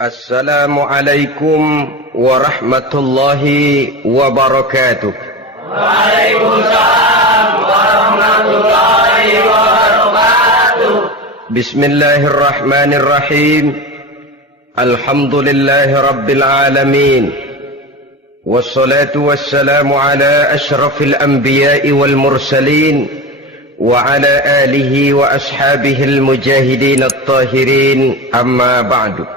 Assalamualaikum warahmatullahi wabarakatuh. Waalaikumsalam warahmatullahi wabarakatuh. Bismillahirrahmanirrahim. Alhamdulillahi rabbil alamin. Wassalatu wassalamu ala ashrafil anbiya'i wal mursalin wa ala alihi wa ashabihil mujahidin at-tahirin, amma ba'du.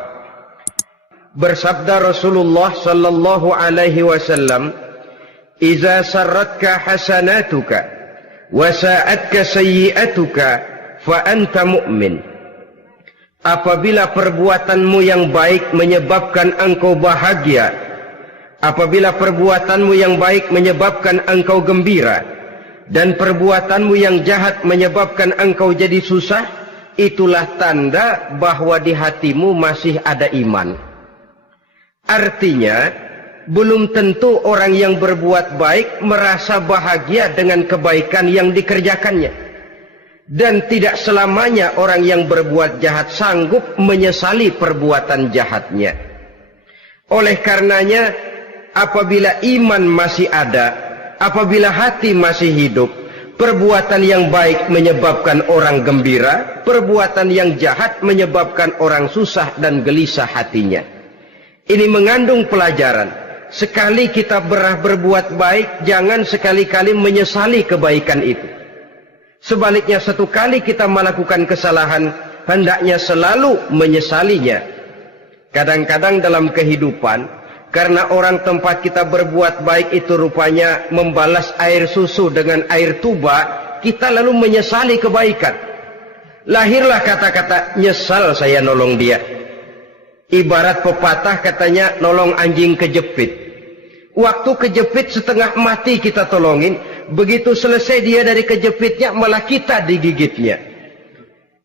Bersabda Rasulullah sallallahu alaihi wasallam, "Iza sarratka hasanatuka wa sa'atka sayyi'atuka fa anta mu'min." Apabila perbuatanmu yang baik menyebabkan engkau bahagia, apabila perbuatanmu yang baik menyebabkan engkau gembira, dan perbuatanmu yang jahat menyebabkan engkau jadi susah, itulah tanda bahwa di hatimu masih ada iman. Artinya, belum tentu orang yang berbuat baik merasa bahagia dengan kebaikan yang dikerjakannya. Dan tidak selamanya orang yang berbuat jahat sanggup menyesali perbuatan jahatnya. Oleh karenanya, apabila iman masih ada, apabila hati masih hidup, perbuatan yang baik menyebabkan orang gembira, perbuatan yang jahat menyebabkan orang susah dan gelisah hatinya. Ini mengandung pelajaran. Sekali kita berbuat baik, jangan sekali-kali menyesali kebaikan itu. Sebaliknya, satu kali kita melakukan kesalahan, hendaknya selalu menyesalinya. Kadang-kadang dalam kehidupan, karena orang tempat kita berbuat baik itu rupanya membalas air susu dengan air tuba, kita lalu menyesali kebaikan. Lahirlah kata-kata, "Nyesal saya nolong dia." Ibarat pepatah katanya, nolong anjing kejepit. Waktu kejepit setengah mati kita tolongin, begitu selesai dia dari kejepitnya, malah kita digigitnya.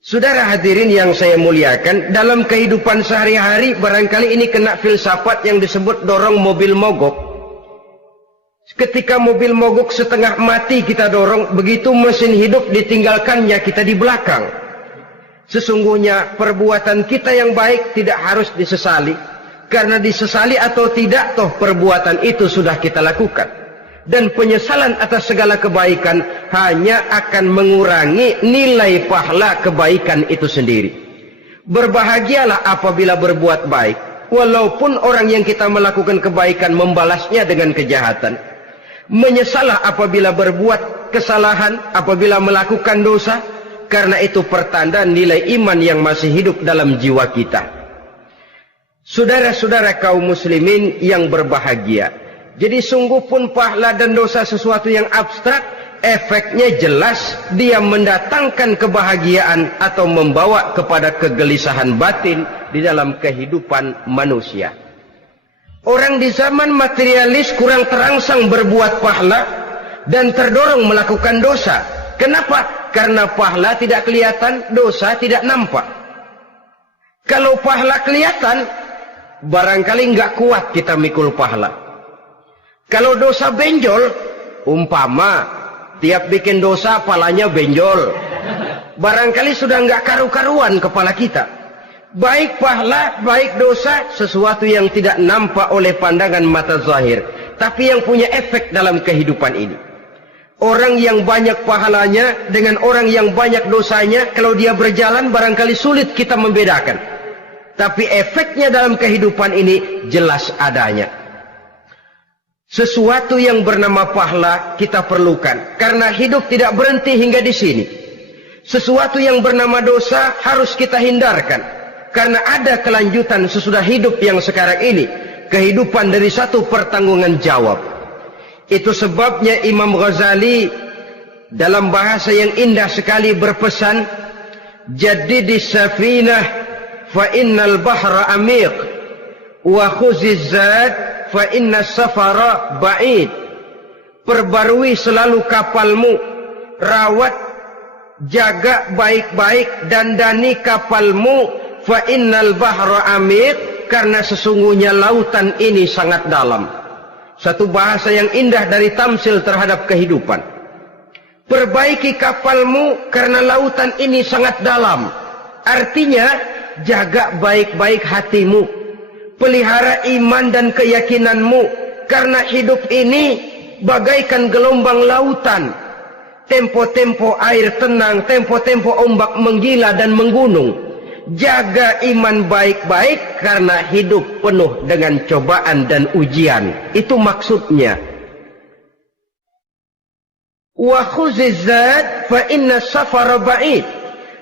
Saudara hadirin yang saya muliakan, dalam kehidupan sehari-hari barangkali ini kena filsafat yang disebut dorong mobil mogok. Ketika mobil mogok setengah mati kita dorong, begitu mesin hidup ditinggalkannya kita di belakang. Sesungguhnya perbuatan kita yang baik tidak harus disesali, karena disesali atau tidak, toh perbuatan itu sudah kita lakukan. Dan penyesalan atas segala kebaikan hanya akan mengurangi nilai pahala kebaikan itu sendiri. Berbahagialah apabila berbuat baik, walaupun orang yang kita melakukan kebaikan membalasnya dengan kejahatan. Menyesalah apabila berbuat kesalahan, apabila melakukan dosa, karena itu pertanda nilai iman yang masih hidup dalam jiwa kita. Saudara-saudara kaum muslimin yang berbahagia, jadi sungguh pun pahala dan dosa sesuatu yang abstrak, efeknya jelas dia mendatangkan kebahagiaan atau membawa kepada kegelisahan batin di dalam kehidupan manusia. Orang di zaman materialis kurang terangsang berbuat pahala dan terdorong melakukan dosa. Kenapa? Karena pahala tidak kelihatan, dosa tidak nampak. Kalau pahala kelihatan, barangkali nggak kuat kita mikul pahala. Kalau dosa benjol, umpama tiap bikin dosa palanya benjol, barangkali sudah nggak karu-karuan kepala kita. Baik pahala, baik dosa, sesuatu yang tidak nampak oleh pandangan mata zahir, tapi yang punya efek dalam kehidupan ini. Orang yang banyak pahalanya dengan orang yang banyak dosanya, kalau dia berjalan barangkali sulit kita membedakan. Tapi efeknya dalam kehidupan ini jelas adanya. Sesuatu yang bernama pahala kita perlukan, karena hidup tidak berhenti hingga di sini. Sesuatu yang bernama dosa harus kita hindarkan, karena ada kelanjutan sesudah hidup yang sekarang ini. Kehidupan dari satu pertanggungan jawab. Itu sebabnya Imam Ghazali dalam bahasa yang indah sekali berpesan, "Jaddidis safinah fa innal bahra amiq wa khuziz zad fa innas safara ba'id." Perbarui selalu kapalmu, rawat, jaga baik-baik, dandani kapalmu, fa innal bahra amiq, karena sesungguhnya lautan ini sangat dalam. Satu bahasa yang indah dari tamsil terhadap kehidupan. Perbaiki kapalmu karena lautan ini sangat dalam. Artinya, jaga baik-baik hatimu. Pelihara iman dan keyakinanmu, karena hidup ini bagaikan gelombang lautan. Tempo-tempo air tenang, tempo-tempo ombak menggila dan menggunung. Jaga iman baik-baik karena hidup penuh dengan cobaan dan ujian. Itu maksudnya. Wa khuziz zad fa inna safara ba'id.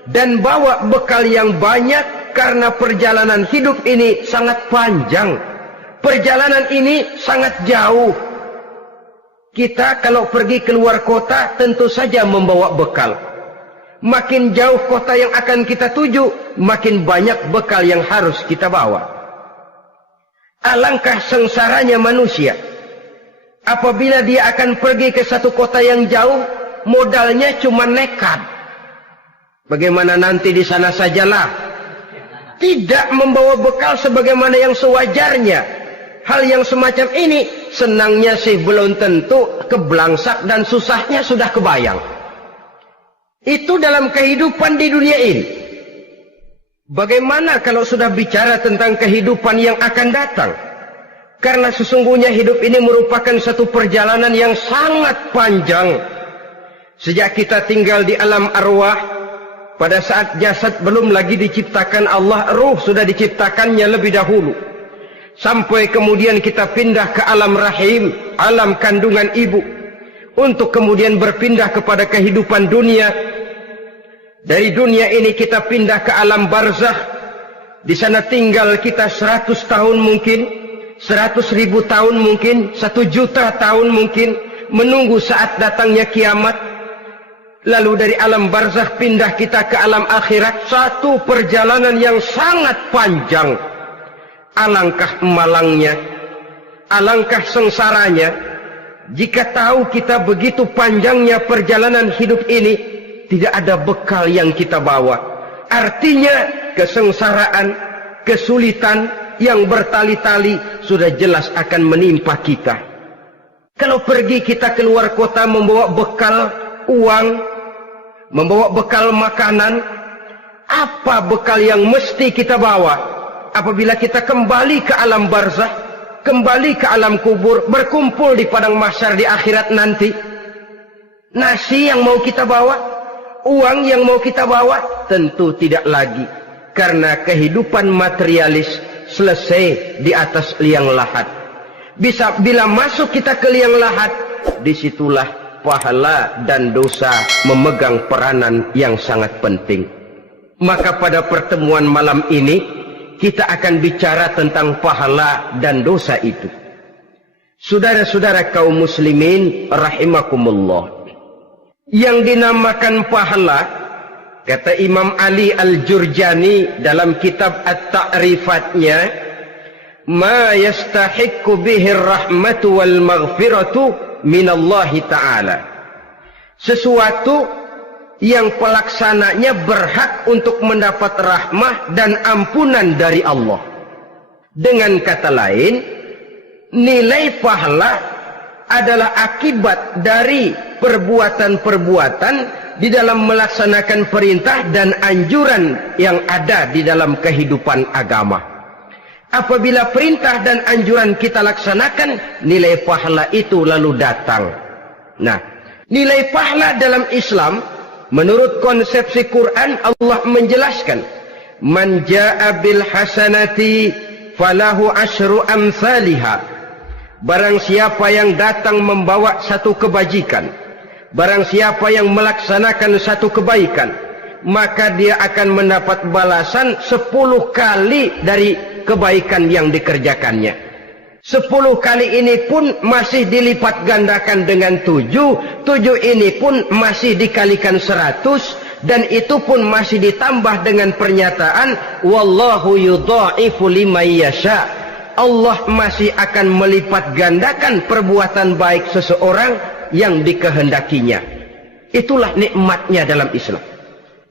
Dan bawa bekal yang banyak karena perjalanan hidup ini sangat panjang. Perjalanan ini sangat jauh. Kita kalau pergi keluar kota tentu saja membawa bekal. Makin jauh kota yang akan kita tuju, makin banyak bekal yang harus kita bawa. Alangkah sengsaranya manusia apabila dia akan pergi ke satu kota yang jauh, modalnya cuma nekat. Bagaimana nanti di sana sajalah. Tidak membawa bekal sebagaimana yang sewajarnya. Hal yang semacam ini senangnya sih belum tentu, keblangsak dan susahnya sudah kebayang. Itu dalam kehidupan di dunia ini. Bagaimana kalau sudah bicara tentang kehidupan yang akan datang? Karena sesungguhnya hidup ini merupakan satu perjalanan yang sangat panjang. Sejak kita tinggal di alam arwah, pada saat jasad belum lagi diciptakan Allah, ruh sudah diciptakannya lebih dahulu. Sampai kemudian kita pindah ke alam rahim, alam kandungan ibu. Untuk kemudian berpindah kepada kehidupan dunia. Dari dunia ini kita pindah ke alam barzakh. Di sana tinggal kita 100 tahun mungkin, 100.000 tahun mungkin, 1 juta tahun mungkin, menunggu saat datangnya kiamat. Lalu dari alam barzakh pindah kita ke alam akhirat. Satu perjalanan yang sangat panjang. Alangkah malangnya, alangkah sengsaranya, jika tahu kita begitu panjangnya perjalanan hidup ini, tidak ada bekal yang kita bawa. Artinya kesengsaraan, kesulitan yang bertali-tali sudah jelas akan menimpa kita. Kalau pergi kita keluar kota membawa bekal uang, membawa bekal makanan, apa bekal yang mesti kita bawa? Apabila kita kembali ke alam barzakh, kembali ke alam kubur, berkumpul di padang mahsyar di akhirat nanti, nasi yang mau kita bawa, uang yang mau kita bawa, tentu tidak lagi. Karena kehidupan materialis selesai di atas liang lahat. Bila masuk kita ke liang lahat, disitulah pahala dan dosa memegang peranan yang sangat penting. Maka pada pertemuan malam ini, kita akan bicara tentang pahala dan dosa itu. Saudara-saudara kaum muslimin rahimakumullah. Yang dinamakan pahala, kata Imam Ali Al-Jurjani dalam kitab At-Ta'rifatnya, ma yastahiqqu bihi ar-rahmatu wal maghfiratu minallahi ta'ala. Sesuatu yang pelaksananya berhak untuk mendapat rahmah dan ampunan dari Allah. Dengan kata lain, nilai pahala adalah akibat dari perbuatan-perbuatan di dalam melaksanakan perintah dan anjuran yang ada di dalam kehidupan agama. Apabila perintah dan anjuran kita laksanakan, nilai pahala itu lalu datang. Nah, nilai pahala dalam Islam, menurut konsepsi Quran, Allah menjelaskan, man jaa bil hasanati falahu asyru amsalihha. Barang siapa yang datang membawa satu kebajikan, barang siapa yang melaksanakan satu kebaikan, maka dia akan mendapat balasan 10 kali dari kebaikan yang dikerjakannya. 10 kali ini pun masih dilipat gandakan dengan 7 ini pun masih dikalikan 100, dan itu pun masih ditambah dengan pernyataan wallahu yudha'ifu liman yasha. Allah masih akan melipat gandakan perbuatan baik seseorang yang dikehendakinya. Itulah nikmatnya dalam Islam.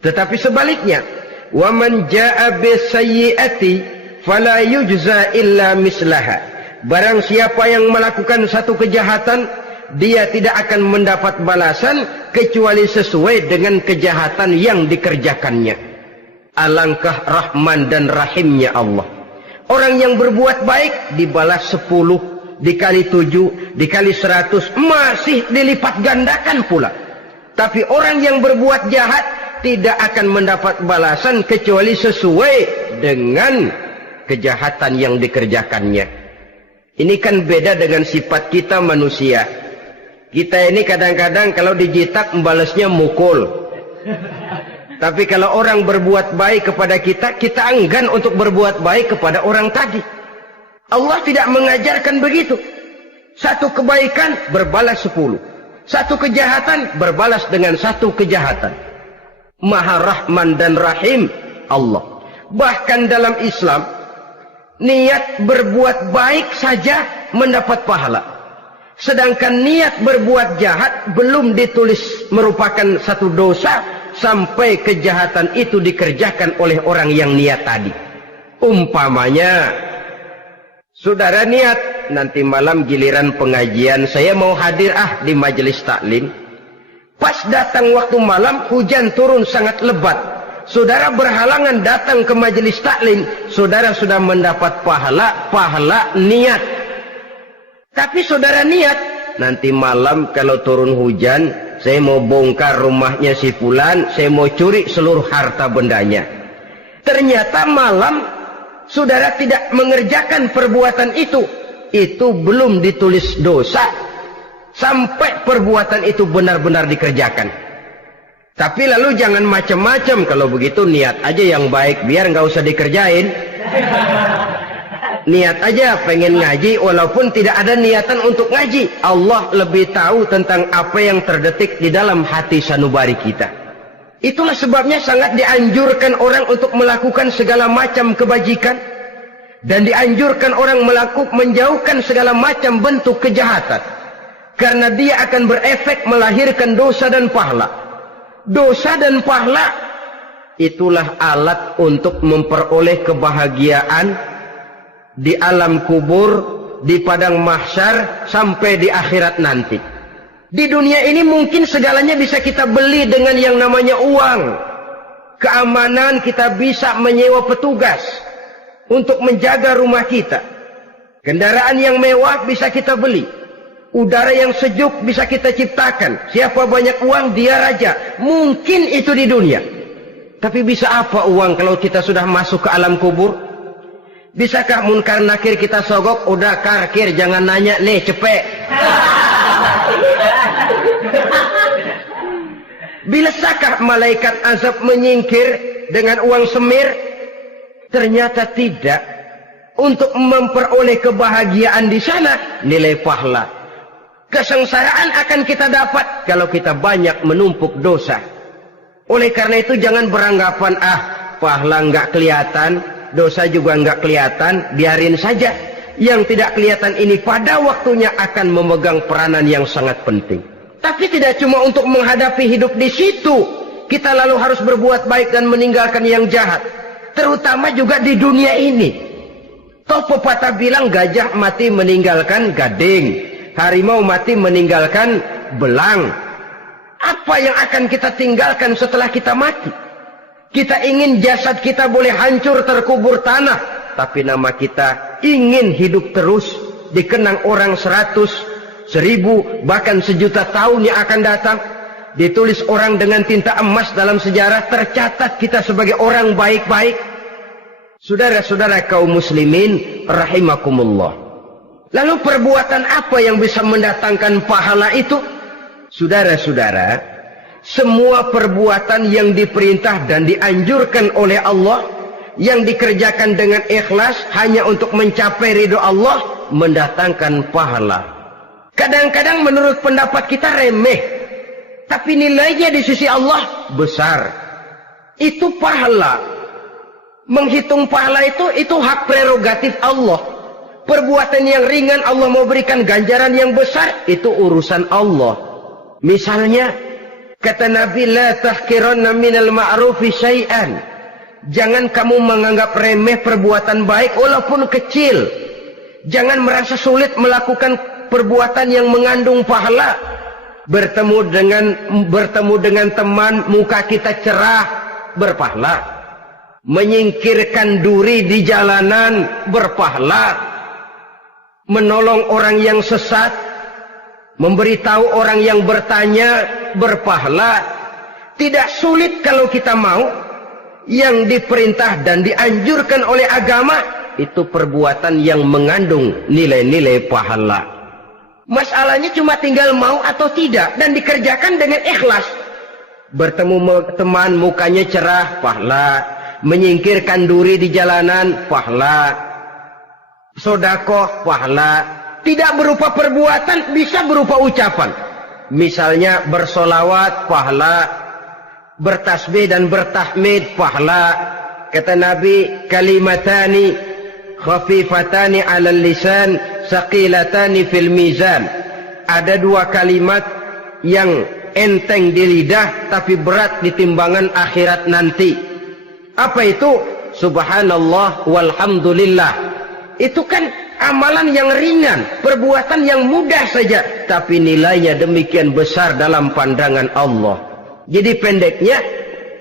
Tetapi sebaliknya, wa man jaa'a bisayyi'ati fala yujza illa mislaha. Barang siapa yang melakukan satu kejahatan, dia tidak akan mendapat balasan kecuali sesuai dengan kejahatan yang dikerjakannya. Alangkah rahman dan rahimnya Allah. Orang yang berbuat baik dibalas 10, dikali 7, dikali 100, masih dilipat gandakan pula. Tapi orang yang berbuat jahat tidak akan mendapat balasan kecuali sesuai dengan kejahatan yang dikerjakannya. Ini kan beda dengan sifat kita manusia. Kita ini kadang-kadang kalau dijitak membalasnya mukul. Tapi kalau orang berbuat baik kepada kita, kita enggan untuk berbuat baik kepada orang tadi. Allah tidak mengajarkan begitu. Satu kebaikan berbalas 10. Satu kejahatan berbalas dengan satu kejahatan. Maha Rahman dan Rahim Allah. Bahkan dalam Islam, niat berbuat baik saja mendapat pahala. Sedangkan niat berbuat jahat belum ditulis merupakan satu dosa sampai kejahatan itu dikerjakan oleh orang yang niat tadi. Umpamanya, saudara niat nanti malam giliran pengajian saya mau hadir di majelis taklim. Pas datang waktu malam hujan turun sangat lebat. Saudara berhalangan datang ke majelis taklim, saudara sudah mendapat pahala niat. Tapi saudara niat nanti malam kalau turun hujan, saya mau bongkar rumahnya si fulan, saya mau curi seluruh harta bendanya. Ternyata malam saudara tidak mengerjakan perbuatan itu belum ditulis dosa sampai perbuatan itu benar-benar dikerjakan. Tapi lalu jangan macam-macam, kalau begitu niat aja yang baik biar nggak usah dikerjain. Niat aja pengen ngaji walaupun tidak ada niatan untuk ngaji. Allah lebih tahu tentang apa yang terdetik di dalam hati sanubari kita. Itulah sebabnya sangat dianjurkan orang untuk melakukan segala macam kebajikan. Dan dianjurkan orang menjauhkan segala macam bentuk kejahatan. Karena dia akan berefek melahirkan dosa dan pahala. Dosa dan pahala itulah alat untuk memperoleh kebahagiaan di alam kubur, di padang mahsyar, sampai di akhirat nanti. Di dunia ini mungkin segalanya bisa kita beli dengan yang namanya uang. Keamanan kita bisa menyewa petugas untuk menjaga rumah kita. Kendaraan yang mewah bisa kita beli. Udara yang sejuk bisa kita ciptakan. Siapa banyak uang dia raja. Mungkin itu di dunia. Tapi bisa apa uang kalau kita sudah masuk ke alam kubur? Bisakah munkar nakir kita sogok? Udah karkir, jangan nanya nih, cepet. Bisakah malaikat azab menyingkir dengan uang semir? Ternyata tidak. Untuk memperoleh kebahagiaan di sana, nilai pahala. Kesengsaraan akan kita dapat kalau kita banyak menumpuk dosa. Oleh karena itu jangan beranggapan, pahala nggak kelihatan, dosa juga nggak kelihatan, biarin saja. Yang tidak kelihatan ini pada waktunya akan memegang peranan yang sangat penting. Tapi tidak cuma untuk menghadapi hidup di situ, kita lalu harus berbuat baik dan meninggalkan yang jahat. Terutama juga di dunia ini. Toh pepatah bilang gajah mati meninggalkan gading, harimau mati meninggalkan belang. Apa yang akan kita tinggalkan setelah kita mati? Kita ingin jasad kita boleh hancur terkubur tanah, tapi nama kita ingin hidup terus, dikenang orang 100, 1000, bahkan 1.000.000 tahun yang akan datang. Ditulis orang dengan tinta emas dalam sejarah, tercatat kita sebagai orang baik-baik. Saudara-saudara kaum muslimin rahimakumullah. Lalu perbuatan apa yang bisa mendatangkan pahala itu? Saudara-saudara, semua perbuatan yang diperintah dan dianjurkan oleh Allah, yang dikerjakan dengan ikhlas hanya untuk mencapai ridho Allah, mendatangkan pahala. Kadang-kadang menurut pendapat kita remeh, tapi nilainya di sisi Allah besar. Itu pahala. Menghitung pahala itu hak prerogatif Allah. Perbuatan yang ringan Allah mau berikan ganjaran yang besar, itu urusan Allah. Misalnya, kata Nabi, la tahkiranna minal ma'rufi syai'an. Jangan kamu menganggap remeh perbuatan baik walaupun kecil. Jangan merasa sulit melakukan perbuatan yang mengandung pahala. Bertemu dengan teman, muka kita cerah, berpahala. menyingkirkan duri di jalanan berpahala, menolong orang yang sesat, memberitahu orang yang bertanya berpahala. Tidak sulit kalau kita mau. Yang diperintah dan dianjurkan oleh agama itu perbuatan yang mengandung nilai-nilai pahala. Masalahnya cuma tinggal mau atau tidak dan dikerjakan dengan ikhlas. Bertemu teman mukanya cerah, pahala. Menyingkirkan duri di jalanan, pahala. Sedekah, pahala. Tidak berupa perbuatan, bisa berupa ucapan. Misalnya bersolawat, pahala. Bertasbih dan bertahmid, pahala. Kata Nabi, kalimatani khafifatani 'alal lisan, saqilatani fil mizan. Ada dua kalimat yang enteng di lidah tapi berat di timbangan akhirat nanti. Apa itu? Subhanallah walhamdulillah. Itu kan amalan yang ringan, perbuatan yang mudah saja, tapi nilainya demikian besar dalam pandangan Allah. Jadi pendeknya,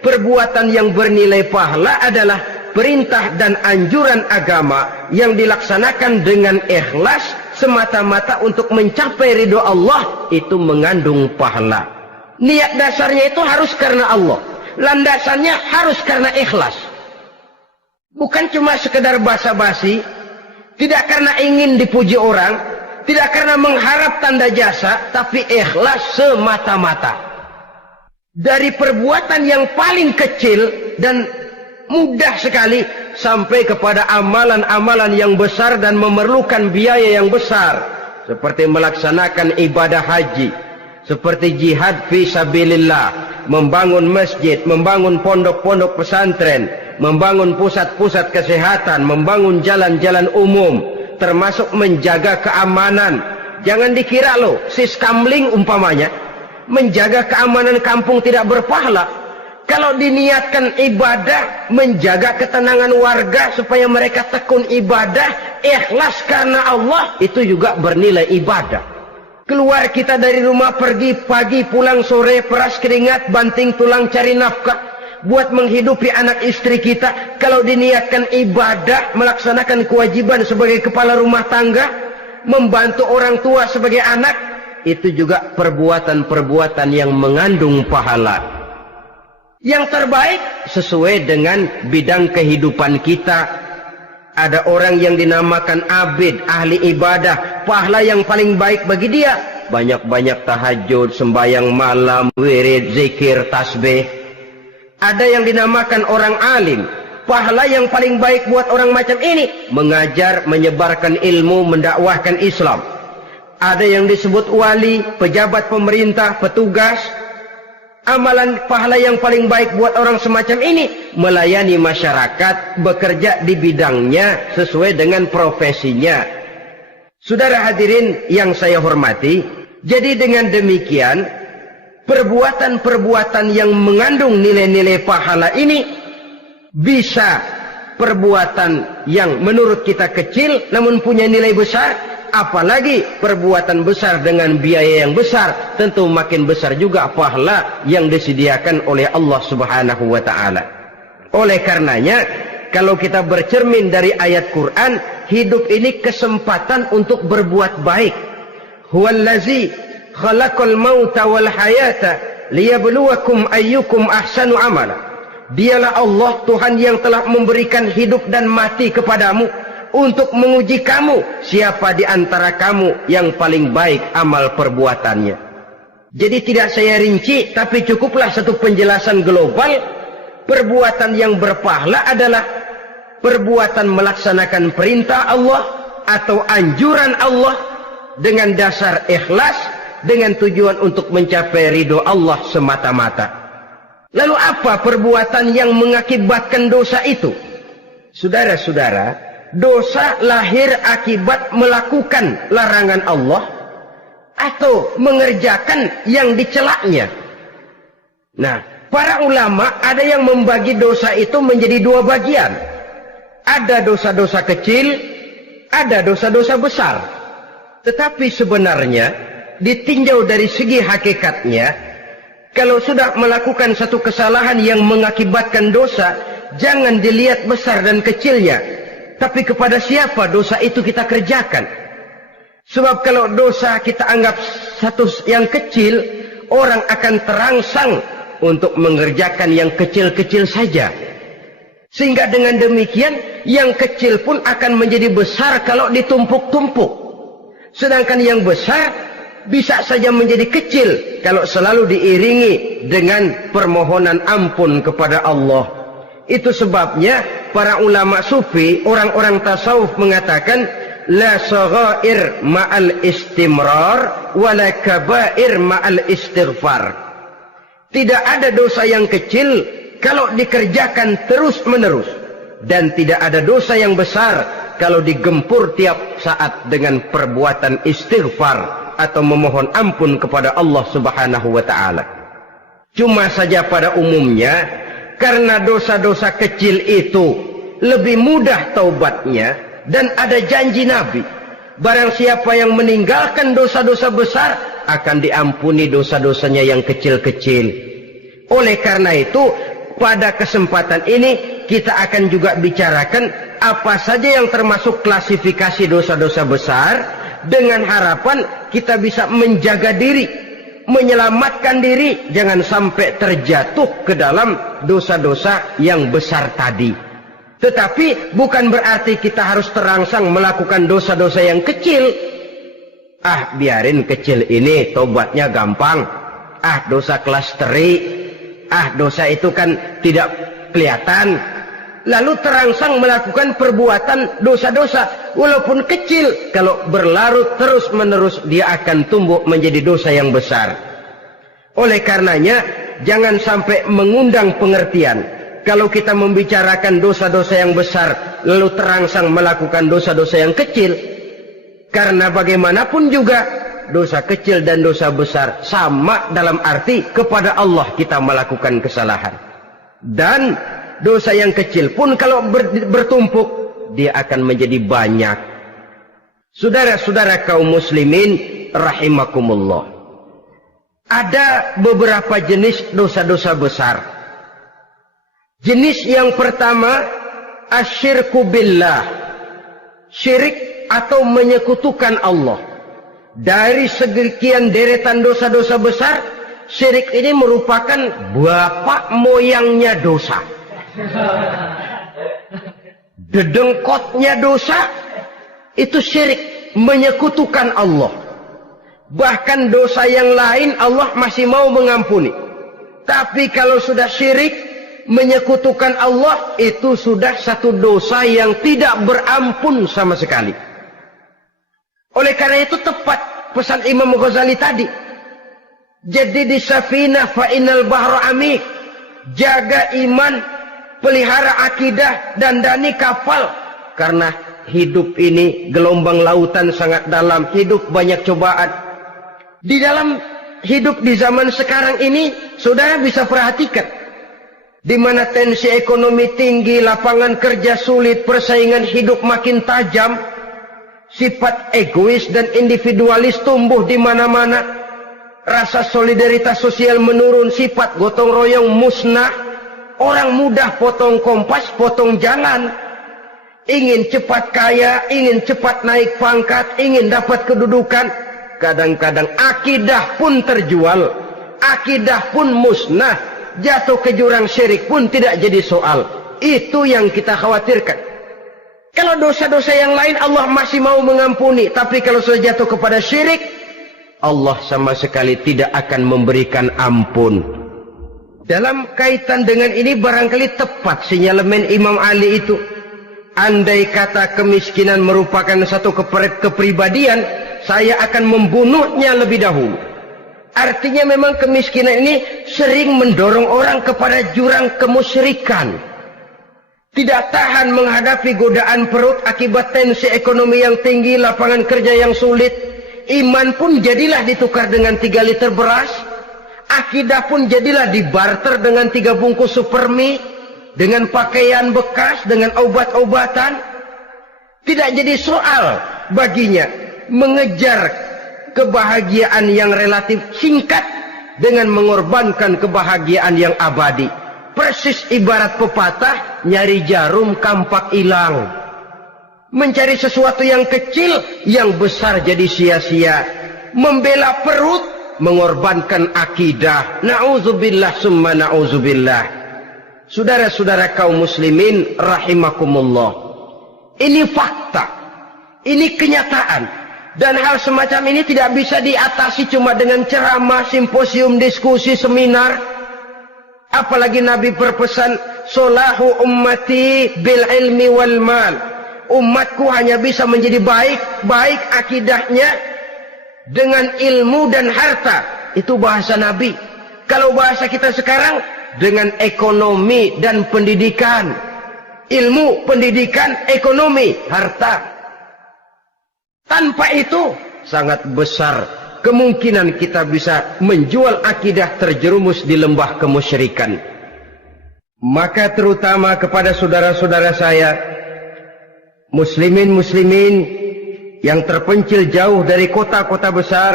perbuatan yang bernilai pahala adalah perintah dan anjuran agama yang dilaksanakan dengan ikhlas semata-mata untuk mencapai ridho Allah, itu mengandung pahala. Niat dasarnya itu harus karena Allah, landasannya harus karena ikhlas. Bukan cuma sekedar basa-basi, tidak karena ingin dipuji orang, tidak karena mengharap tanda jasa, tapi ikhlas semata-mata. Dari perbuatan yang paling kecil dan mudah sekali sampai kepada amalan-amalan yang besar dan memerlukan biaya yang besar, seperti melaksanakan ibadah haji, seperti jihad fi sabilillah, membangun masjid, membangun pondok-pondok pesantren, membangun pusat-pusat kesehatan, membangun jalan-jalan umum, termasuk menjaga keamanan. Jangan dikira loh, siskamling umpamanya, menjaga keamanan kampung tidak berpahala. Kalau diniatkan ibadah, menjaga ketenangan warga supaya mereka tekun ibadah, ikhlas karena Allah, itu juga bernilai ibadah. Keluar kita dari rumah, pergi pagi, pulang sore, peras keringat, banting tulang cari nafkah buat menghidupi anak istri kita. Kalau diniatkan ibadah, melaksanakan kewajiban sebagai kepala rumah tangga, membantu orang tua sebagai anak, itu juga perbuatan-perbuatan yang mengandung pahala. Yang terbaik sesuai dengan bidang kehidupan kita. Ada orang yang dinamakan abid, ahli ibadah, pahala yang paling baik bagi dia banyak-banyak tahajud, sembahyang malam, wirid, zikir, tasbih. Ada yang dinamakan orang alim, pahala yang paling baik buat orang macam ini mengajar, menyebarkan ilmu, mendakwahkan Islam. Ada yang disebut wali, pejabat pemerintah, petugas. Amalan pahala yang paling baik buat orang semacam ini melayani masyarakat, bekerja di bidangnya sesuai dengan profesinya. Saudara hadirin yang saya hormati, jadi dengan demikian perbuatan-perbuatan yang mengandung nilai-nilai pahala ini bisa perbuatan yang menurut kita kecil namun punya nilai besar. Apalagi perbuatan besar dengan biaya yang besar, tentu makin besar juga pahala yang disediakan oleh Allah Subhanahu wa ta'ala. Oleh karenanya, kalau kita bercermin dari ayat Quran, hidup ini kesempatan untuk berbuat baik. Huwallazi khalaqal mauta wal hayata liyabluwakum ayyukum ahsanu amala. Dialah Allah, Tuhan yang telah memberikan hidup dan mati kepadamu untuk menguji kamu, siapa di antara kamu yang paling baik amal perbuatannya. Jadi tidak saya rinci, tapi cukuplah satu penjelasan global. Perbuatan yang berpahala adalah perbuatan melaksanakan perintah Allah atau anjuran Allah dengan dasar ikhlas, dengan tujuan untuk mencapai ridho Allah semata-mata. Lalu apa perbuatan yang mengakibatkan dosa itu? Saudara-saudara, dosa lahir akibat melakukan larangan Allah atau mengerjakan yang dicelaknya. Nah, para ulama ada yang membagi dosa itu menjadi dua bagian. Ada dosa-dosa kecil, ada dosa-dosa besar. Tetapi sebenarnya ditinjau dari segi hakikatnya, kalau sudah melakukan satu kesalahan yang mengakibatkan dosa, jangan dilihat besar dan kecilnya, tapi kepada siapa dosa itu kita kerjakan. Sebab kalau dosa kita anggap satu yang kecil, orang akan terangsang untuk mengerjakan yang kecil-kecil saja. Sehingga dengan demikian, yang kecil pun akan menjadi besar kalau ditumpuk-tumpuk. Sedangkan yang besar bisa saja menjadi kecil kalau selalu diiringi dengan permohonan ampun kepada Allah. Itu sebabnya para ulama sufi, orang-orang tasawuf mengatakan, la saghair ma'al istimrar wala kabair ma'al istighfar. Tidak ada dosa yang kecil kalau dikerjakan terus-menerus, dan tidak ada dosa yang besar kalau digempur tiap saat dengan perbuatan istighfar atau memohon ampun kepada Allah Subhanahu wa taala. Cuma saja pada umumnya, karena dosa-dosa kecil itu lebih mudah taubatnya, dan ada janji Nabi, barang siapa yang meninggalkan dosa-dosa besar akan diampuni dosa-dosanya yang kecil-kecil. Oleh karena itu, pada kesempatan ini kita akan juga bicarakan apa saja yang termasuk klasifikasi dosa-dosa besar, dengan harapan kita bisa menjaga diri, menyelamatkan diri, jangan sampai terjatuh ke dalam dosa-dosa yang besar tadi. Tetapi bukan berarti kita harus terangsang melakukan dosa-dosa yang kecil. Ah, biarin kecil ini, tobatnya gampang. Ah, dosa kelas teri. Ah, dosa itu kan tidak kelihatan. Lalu terangsang melakukan perbuatan dosa-dosa walaupun kecil. Kalau berlarut terus-menerus, dia akan tumbuh menjadi dosa yang besar. Oleh karenanya, jangan sampai mengundang pengertian kalau kita membicarakan dosa-dosa yang besar lalu terangsang melakukan dosa-dosa yang kecil. Karena bagaimanapun juga dosa kecil dan dosa besar sama dalam arti kepada Allah kita melakukan kesalahan. Dan dosa yang kecil pun kalau bertumpuk, dia akan menjadi banyak. Saudara-saudara kaum muslimin rahimakumullah, ada beberapa jenis dosa-dosa besar. Jenis yang pertama, asyirku billah, syirik atau menyekutukan Allah. Dari sekian deretan dosa-dosa besar, syirik ini merupakan bapak moyangnya dosa. Dedengkotnya dosa itu syirik, menyekutukan Allah. Bahkan dosa yang lain Allah masih mau mengampuni, tapi kalau sudah syirik, menyekutukan Allah, itu sudah satu dosa yang tidak berampun sama sekali. Oleh karena itu tepat pesan Imam Ghazali tadi, jadi di safinah fa innal bahra amik, jaga iman, pelihara akidah, dandani kapal. Karena hidup ini gelombang lautan sangat dalam, hidup banyak cobaan. Di dalam hidup di zaman sekarang ini, saudara bisa perhatikan, di mana tensi ekonomi tinggi, lapangan kerja sulit, persaingan hidup makin tajam, sifat egois dan individualis tumbuh di mana-mana, rasa solidaritas sosial menurun, sifat gotong royong musnah, orang mudah potong kompas, potong jalan, ingin cepat kaya, ingin cepat naik pangkat, ingin dapat kedudukan. Kadang-kadang akidah pun terjual, akidah pun musnah, jatuh ke jurang syirik pun tidak jadi soal. Itu yang kita khawatirkan. Kalau dosa-dosa yang lain Allah masih mau mengampuni, tapi kalau sudah jatuh kepada syirik, Allah sama sekali tidak akan memberikan ampun. Dalam kaitan dengan ini barangkali tepat sinyalemen Imam Ali itu. Andai kata kemiskinan merupakan satu kepribadian, saya akan membunuhnya lebih dahulu. Artinya memang kemiskinan ini sering mendorong orang kepada jurang kemusyrikan. Tidak tahan menghadapi godaan perut akibat tensi ekonomi yang tinggi, lapangan kerja yang sulit. Iman pun jadilah ditukar dengan 3 liter beras. Akidah pun jadilah dibarter dengan 3 bungkus supermi, dengan pakaian bekas, dengan obat-obatan. Tidak jadi soal baginya mengejar kebahagiaan yang relatif singkat dengan mengorbankan kebahagiaan yang abadi. Persis ibarat pepatah, nyari jarum kampak hilang. Mencari sesuatu yang kecil, yang besar jadi sia-sia. Membela perut, mengorbankan akidah. Na'udzubillah summa na'udzubillah. Saudara-saudara kaum muslimin rahimakumullah. Ini fakta. Ini kenyataan. Dan hal semacam ini tidak bisa diatasi cuma dengan ceramah, simposium, diskusi, seminar. Apalagi Nabi berpesan, solahu ummati bil ilmi wal mal. Umatku hanya bisa menjadi baik akidahnya dengan ilmu dan harta. Itu bahasa Nabi. Kalau bahasa kita sekarang, dengan ekonomi dan pendidikan. Ilmu, pendidikan, ekonomi, harta. Tanpa itu sangat besar kemungkinan kita bisa menjual akidah terjerumus di lembah kemusyrikan. Maka terutama kepada saudara-saudara saya, muslimin yang terpencil jauh dari kota-kota besar,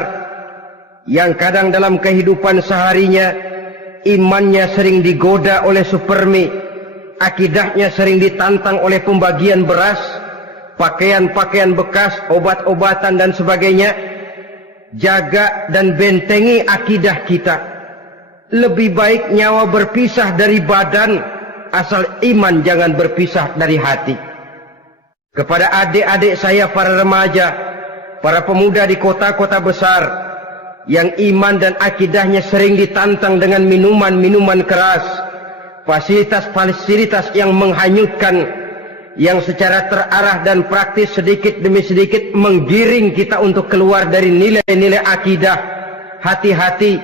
yang kadang dalam kehidupan seharinya imannya sering digoda oleh supermi, akidahnya sering ditantang oleh pembagian beras, pakaian-pakaian bekas, obat-obatan dan sebagainya. Jaga dan bentengi akidah kita. Lebih baik nyawa berpisah dari badan, asal iman jangan berpisah dari hati. Kepada adik-adik saya para remaja, para pemuda di kota-kota besar, yang iman dan akidahnya sering ditantang dengan minuman-minuman keras, fasilitas-fasilitas yang menghanyutkan, yang secara terarah dan praktis sedikit demi sedikit menggiring kita untuk keluar dari nilai-nilai akidah. Hati-hati,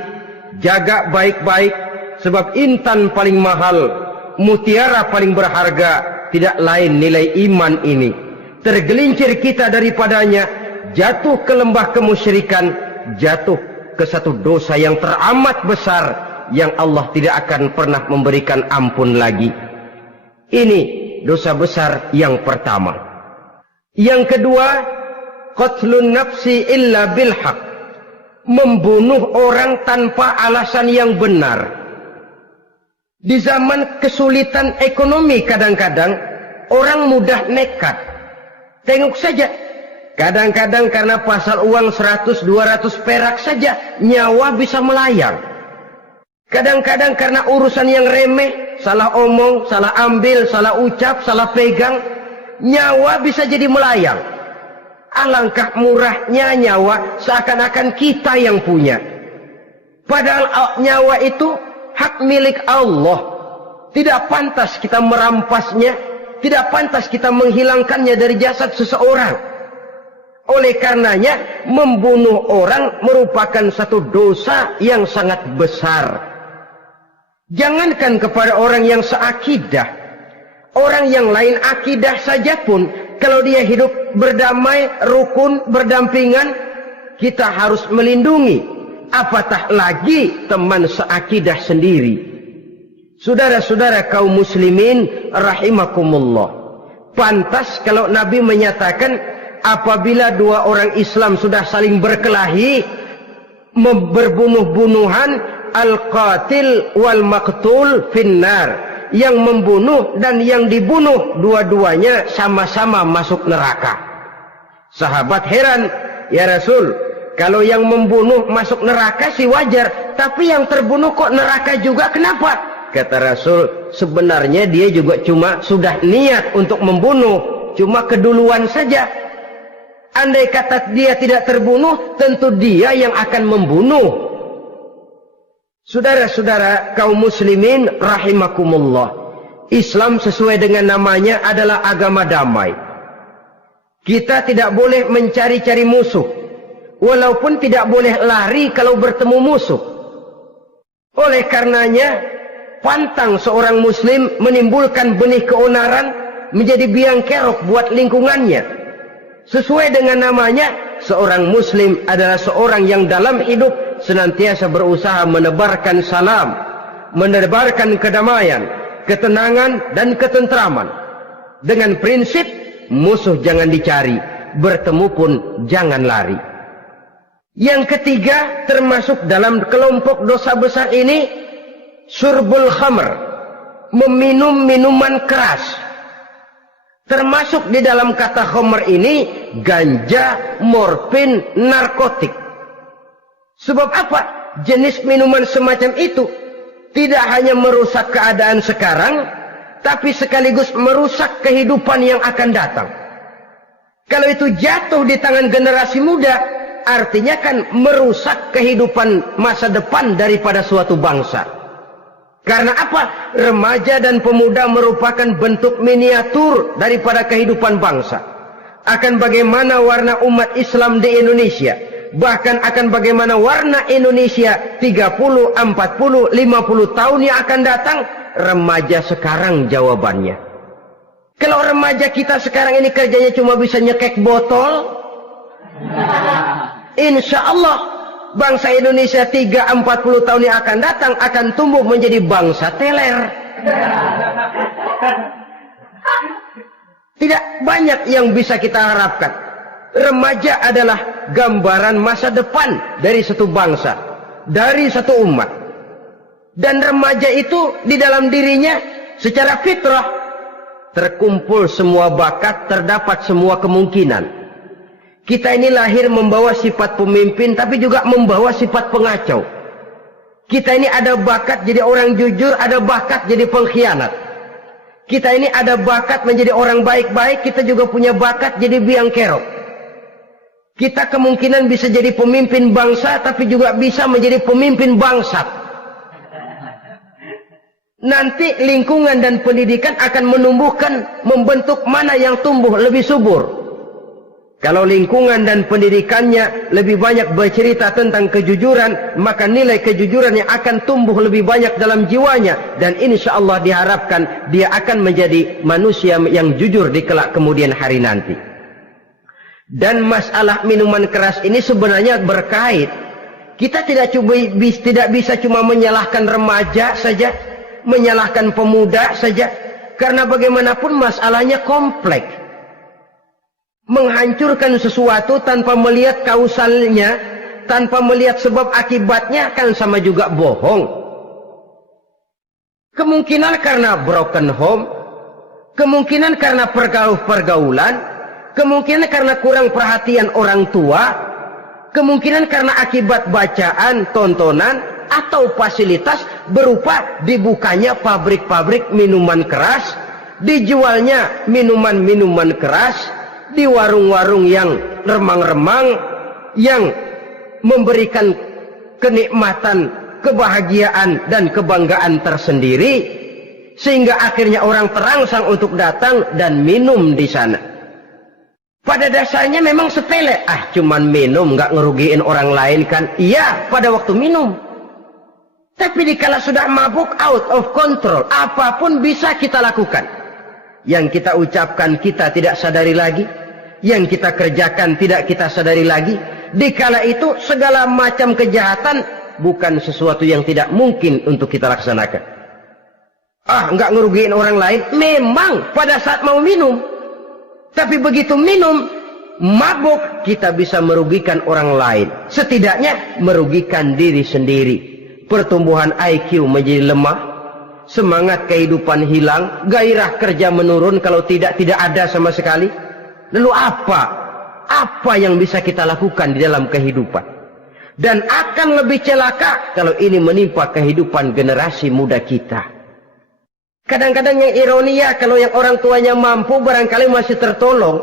jaga baik-baik, sebab intan paling mahal, mutiara paling berharga, tidak lain nilai iman ini. Tergelincir kita daripadanya, jatuh ke lembah kemusyrikan, jatuh ke satu dosa yang teramat besar, yang Allah tidak akan pernah memberikan ampun lagi. Ini dosa besar yang pertama. Yang kedua, qatlun nafsi illa bilhaq, membunuh orang tanpa alasan yang benar. Di zaman kesulitan ekonomi kadang-kadang orang mudah nekat. Tengok saja, kadang-kadang karena pasal uang 100-200 perak saja nyawa bisa melayang. Kadang-kadang karena urusan yang remeh, salah omong, salah ambil, salah ucap, salah pegang, nyawa bisa jadi melayang. Alangkah murahnya nyawa, seakan-akan kita yang punya. Padahal nyawa itu hak milik Allah. Tidak pantas kita merampasnya, tidak pantas kita menghilangkannya dari jasad seseorang. Oleh karenanya, membunuh orang merupakan satu dosa yang sangat besar. Jangankan kepada orang yang seakidah, orang yang lain akidah saja pun, kalau dia hidup berdamai, rukun, berdampingan, kita harus melindungi. Apatah lagi teman seakidah sendiri. Saudara-saudara kaum muslimin rahimakumullah. Pantas kalau Nabi menyatakan, apabila dua orang Islam sudah saling berkelahi, berbunuh-bunuhan, al-qatil wal maqtul finnar, yang membunuh dan yang dibunuh dua-duanya sama-sama masuk neraka. Sahabat heran, ya Rasul, kalau yang membunuh masuk neraka sih wajar, tapi yang terbunuh kok neraka juga, kenapa? Kata Rasul, sebenarnya dia juga cuma sudah niat untuk membunuh, cuma keduluan saja. Andai kata dia tidak terbunuh, tentu dia yang akan membunuh. Saudara-saudara kaum muslimin rahimakumullah, Islam sesuai dengan namanya adalah agama damai. Kita tidak boleh mencari-cari musuh, walaupun tidak boleh lari kalau bertemu musuh. Oleh karenanya, pantang seorang muslim menimbulkan benih keonaran menjadi biang kerok buat lingkungannya. Sesuai dengan namanya, seorang muslim adalah seorang yang dalam hidup senantiasa berusaha menebarkan salam, menebarkan kedamaian, ketenangan dan ketentraman. Dengan prinsip, musuh jangan dicari, bertemu pun jangan lari. Yang ketiga, termasuk dalam kelompok dosa besar ini, syurbul khamr, meminum minuman keras. Termasuk di dalam kata khamr ini ganja, morfin, narkotik. Sebab apa? Jenis minuman semacam itu tidak hanya merusak keadaan sekarang, tapi sekaligus merusak kehidupan yang akan datang. Kalau itu jatuh di tangan generasi muda, artinya kan merusak kehidupan masa depan daripada suatu bangsa. Karena apa? Remaja dan pemuda merupakan bentuk miniatur daripada kehidupan bangsa. Akan bagaimana warna umat Islam di Indonesia, bahkan akan bagaimana warna Indonesia 30, 40, 50 tahun yang akan datang, remaja sekarang jawabannya. Kalau remaja kita sekarang ini kerjanya cuma bisa nyekek botol, insya Allah bangsa Indonesia 30-40 tahun yang akan datang akan tumbuh menjadi bangsa teler. Tidak banyak yang bisa kita harapkan. Remaja adalah gambaran masa depan dari satu bangsa, dari satu umat. Dan remaja itu di dalam dirinya secara fitrah terkumpul semua bakat, terdapat semua kemungkinan. Kita ini lahir membawa sifat pemimpin, tapi juga membawa sifat pengacau. Kita ini ada bakat jadi orang jujur, ada bakat jadi pengkhianat. Kita ini ada bakat menjadi orang baik-baik, kita juga punya bakat jadi biang kerok. Kita kemungkinan bisa jadi pemimpin bangsa, tapi juga bisa menjadi pemimpin bangsat. Nanti lingkungan dan pendidikan akan menumbuhkan, membentuk mana yang tumbuh lebih subur. Kalau lingkungan dan pendidikannya lebih banyak bercerita tentang kejujuran, maka nilai kejujuran yang akan tumbuh lebih banyak dalam jiwanya. Dan insya Allah diharapkan dia akan menjadi manusia yang jujur di kelak kemudian hari nanti. Dan masalah minuman keras ini sebenarnya berkait. Kita tidak bisa cuma menyalahkan remaja saja, menyalahkan pemuda saja. Karena bagaimanapun masalahnya kompleks. Menghancurkan sesuatu tanpa melihat kausalnya, tanpa melihat sebab akibatnya kan sama juga bohong. Kemungkinan karena broken home, kemungkinan karena pergaulan, kemungkinan karena kurang perhatian orang tua, kemungkinan karena akibat bacaan, tontonan, atau fasilitas berupa dibukanya pabrik-pabrik minuman keras, dijualnya minuman-minuman keras, di warung-warung yang remang-remang, yang memberikan kenikmatan, kebahagiaan dan kebanggaan tersendiri, sehingga akhirnya orang terangsang untuk datang dan minum di sana. Pada dasarnya memang sepele, cuman minum, nggak ngerugiin orang lain kan? Iya, pada waktu minum. Tapi dikala sudah mabuk, out of control, apapun bisa kita lakukan. Yang kita ucapkan kita tidak sadari lagi, yang kita kerjakan tidak kita sadari lagi. Dikala itu segala macam kejahatan bukan sesuatu yang tidak mungkin untuk kita laksanakan. Nggak ngerugiin orang lain, memang pada saat mau minum. Tapi begitu minum, mabuk, kita bisa merugikan orang lain. Setidaknya merugikan diri sendiri. Pertumbuhan IQ menjadi lemah, semangat kehidupan hilang, gairah kerja menurun, kalau tidak ada sama sekali. Lalu apa yang bisa kita lakukan di dalam kehidupan? Dan akan lebih celaka kalau ini menimpa kehidupan generasi muda kita. Kadang-kadang yang ironi ya, kalau yang orang tuanya mampu barangkali masih tertolong,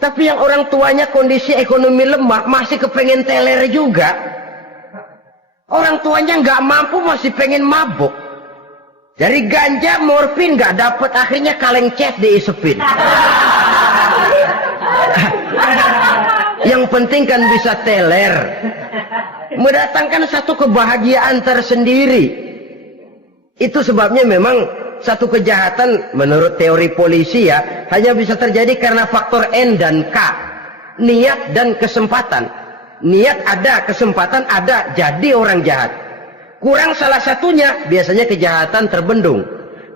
tapi yang orang tuanya kondisi ekonomi lemah masih kepengen teler juga. Orang tuanya nggak mampu masih pengen mabuk. Dari ganja, morfin nggak dapat, akhirnya kaleng cet diisepin. Yang penting kan bisa teler, mendatangkan satu kebahagiaan tersendiri. Itu sebabnya memang satu kejahatan menurut teori polisi ya hanya bisa terjadi karena faktor N dan K, niat dan kesempatan. Niat ada, kesempatan ada, jadi orang jahat. Kurang salah satunya, biasanya kejahatan terbendung.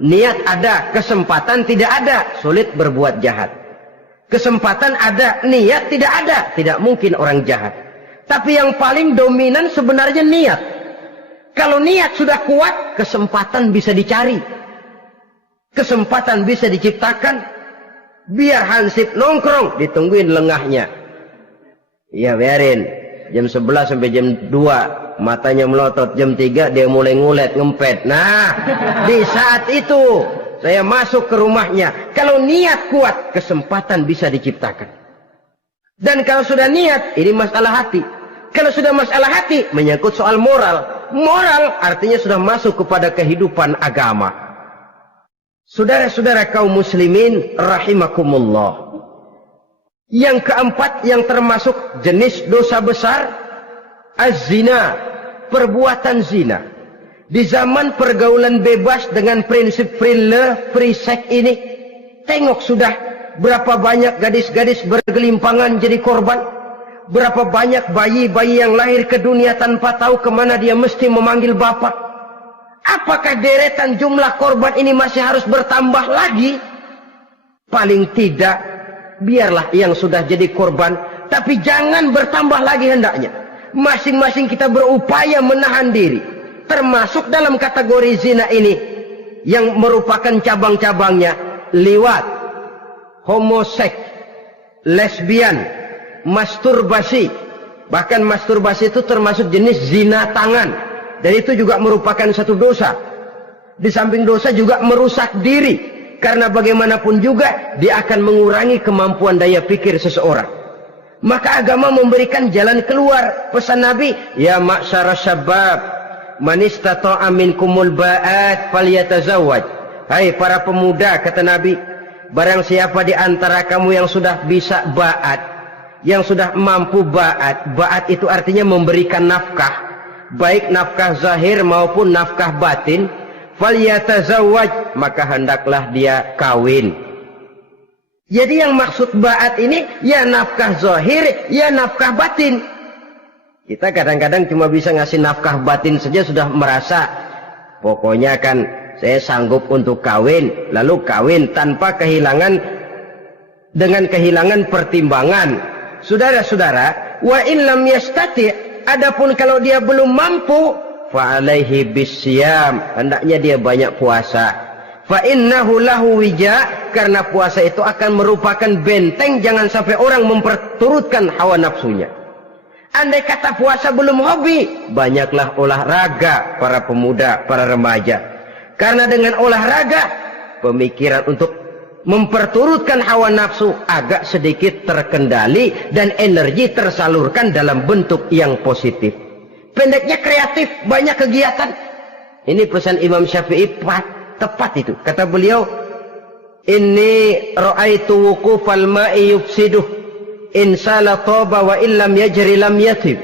Niat ada, kesempatan tidak ada, sulit berbuat jahat. Kesempatan ada, niat tidak ada, tidak mungkin orang jahat. Tapi yang paling dominan sebenarnya niat. Kalau niat sudah kuat, kesempatan bisa dicari. Kesempatan bisa diciptakan. Biar hansip nongkrong, ditungguin lengahnya. Iya biarin. Jam 11 sampai jam 2. Matanya melotot. Jam 3 dia mulai ngulet, ngempet. Nah, di saat itu saya masuk ke rumahnya. Kalau niat kuat, kesempatan bisa diciptakan. Dan kalau sudah niat, ini masalah hati. Kalau sudah masalah hati, menyangkut soal moral. Moral artinya sudah masuk kepada kehidupan agama. Saudara-saudara kaum muslimin rahimakumullah. Yang keempat yang termasuk jenis dosa besar, az-zina, perbuatan zina. Di zaman pergaulan bebas dengan prinsip free love, free sex ini, tengok sudah berapa banyak gadis-gadis bergelimpangan jadi korban. Berapa banyak bayi-bayi yang lahir ke dunia tanpa tahu kemana dia mesti memanggil bapak. Apakah deretan jumlah korban ini masih harus bertambah lagi? Paling tidak, biarlah yang sudah jadi korban, tapi jangan bertambah lagi hendaknya. Masing-masing kita berupaya menahan diri. Termasuk dalam kategori zina ini, yang merupakan cabang-cabangnya, liwat, homoseks, lesbian, masturbasi. Bahkan masturbasi itu termasuk jenis zina tangan. Dan itu juga merupakan satu dosa. Di samping dosa juga merusak diri. Karena bagaimanapun juga dia akan mengurangi kemampuan daya pikir seseorang. Maka agama memberikan jalan keluar. Pesan Nabi, ya ma'syara syabab, man istata'a minkumul ba'at falyatazawwaj. Hai para pemuda, kata Nabi, barang siapa di antara kamu yang sudah bisa ba'at, yang sudah mampu ba'at. Ba'at itu artinya memberikan nafkah. Baik nafkah zahir maupun nafkah batin, falyatazawwaj, maka hendaklah dia kawin. Jadi yang maksud ba'at ini ya nafkah zahir, ya nafkah batin. Kita kadang-kadang cuma bisa ngasih nafkah batin saja sudah merasa pokoknya kan saya sanggup untuk kawin, lalu kawin tanpa dengan kehilangan pertimbangan. Saudara-saudara, wa in lam yastati', adapun kalau dia belum mampu, fa alaihi bisyam, hendaknya dia banyak puasa. Fa innahu lahu wija, karena puasa itu akan merupakan benteng jangan sampai orang memperturutkan hawa nafsunya. Andai kata puasa belum hobi, banyaklah olahraga para pemuda, para remaja. Karena dengan olahraga, pemikiran untuk memperturutkan hawa nafsu agak sedikit terkendali dan energi tersalurkan dalam bentuk yang positif. Pendeknya kreatif, banyak kegiatan. Ini pesan Imam Syafi'i tepat itu. Kata beliau, inni ra'aitu wuqufal ma'i yufsiduh in sala toba wa illam yajri lam yatib.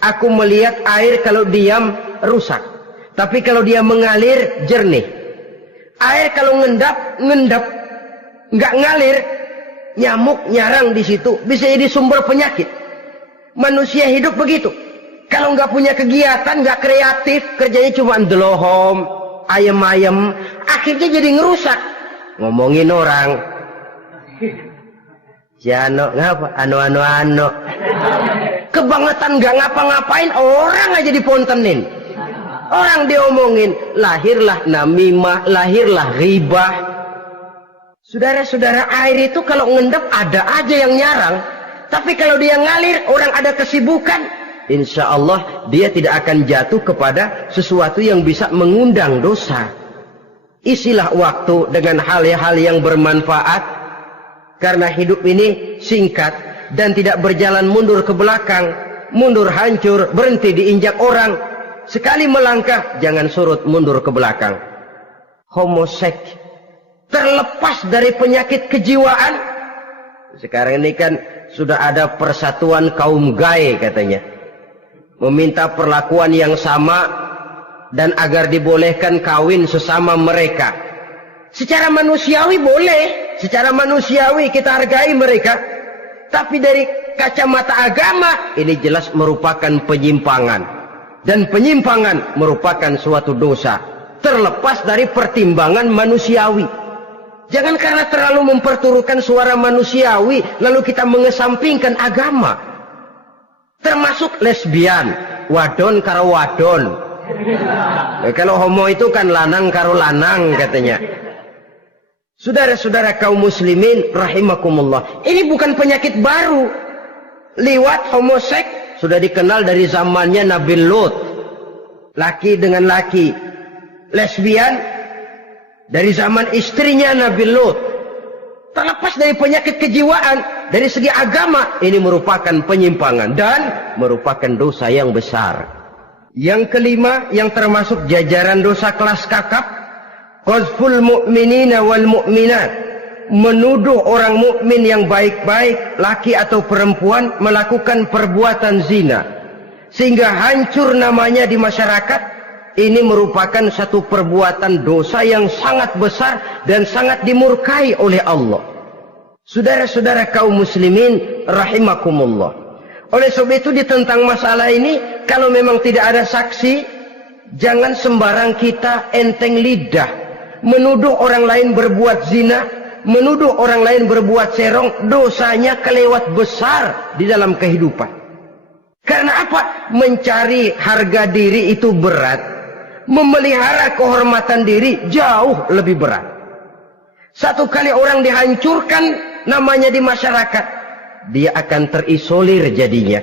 Aku melihat air kalau diam rusak, tapi kalau dia mengalir jernih. Air kalau ngendap nggak ngalir, nyamuk nyarang di situ, bisa jadi sumber penyakit. Manusia hidup begitu. Kalau nggak punya kegiatan, nggak kreatif, kerjanya cuma delohom, ayam-ayam, akhirnya jadi ngerusak. Ngomongin orang, Jano ngapa? Ano. Kebangetan nggak ngapa-ngapain, orang aja dipontenin. Orang diomongin, lahirlah namimah, lahirlah ribah. Saudara-saudara, air itu kalau ngendap ada aja yang nyarang. Tapi kalau dia ngalir, orang ada kesibukan, insya Allah dia tidak akan jatuh kepada sesuatu yang bisa mengundang dosa. Isilah waktu dengan hal-hal yang bermanfaat. Karena hidup ini singkat dan tidak berjalan mundur ke belakang. Mundur hancur, berhenti diinjak orang. Sekali melangkah, jangan surut mundur ke belakang. Homoseks, terlepas dari penyakit kejiwaan. Sekarang ini kan sudah ada persatuan kaum gay katanya. Meminta perlakuan yang sama dan agar dibolehkan kawin sesama mereka. Secara manusiawi boleh, secara manusiawi kita hargai mereka. Tapi dari kacamata agama ini jelas merupakan penyimpangan. Dan penyimpangan merupakan suatu dosa. Terlepas dari pertimbangan manusiawi. Jangan karena terlalu memperturutkan suara manusiawi lalu kita mengesampingkan agama. Termasuk lesbian, wadon karo wadon. Kalau homo itu kan lanang karo lanang katanya. Saudara-saudara kaum muslimin rahimakumullah, ini bukan penyakit baru. Liwat, homoseks sudah dikenal dari zamannya Nabi Lut, laki dengan laki. Lesbian dari zaman istrinya Nabi Lut. Terlepas dari penyakit kejiwaan, dari segi agama ini merupakan penyimpangan dan merupakan dosa yang besar. Yang kelima, yang termasuk jajaran dosa kelas kakap, qazful mu'minina wal mu'minat, menuduh orang mukmin yang baik-baik, laki atau perempuan, melakukan perbuatan zina sehingga hancur namanya di masyarakat. Ini merupakan satu perbuatan dosa yang sangat besar dan sangat dimurkai oleh Allah. Saudara-saudara kaum muslimin rahimakumullah. Oleh sebab itu tentang masalah ini, kalau memang tidak ada saksi, jangan sembarang kita enteng lidah menuduh orang lain berbuat zina, menuduh orang lain berbuat serong. Dosanya kelewat besar di dalam kehidupan. Karena apa? Mencari harga diri itu berat, memelihara kehormatan diri jauh lebih berat. Satu kali orang dihancurkan namanya di masyarakat, dia akan terisolir jadinya.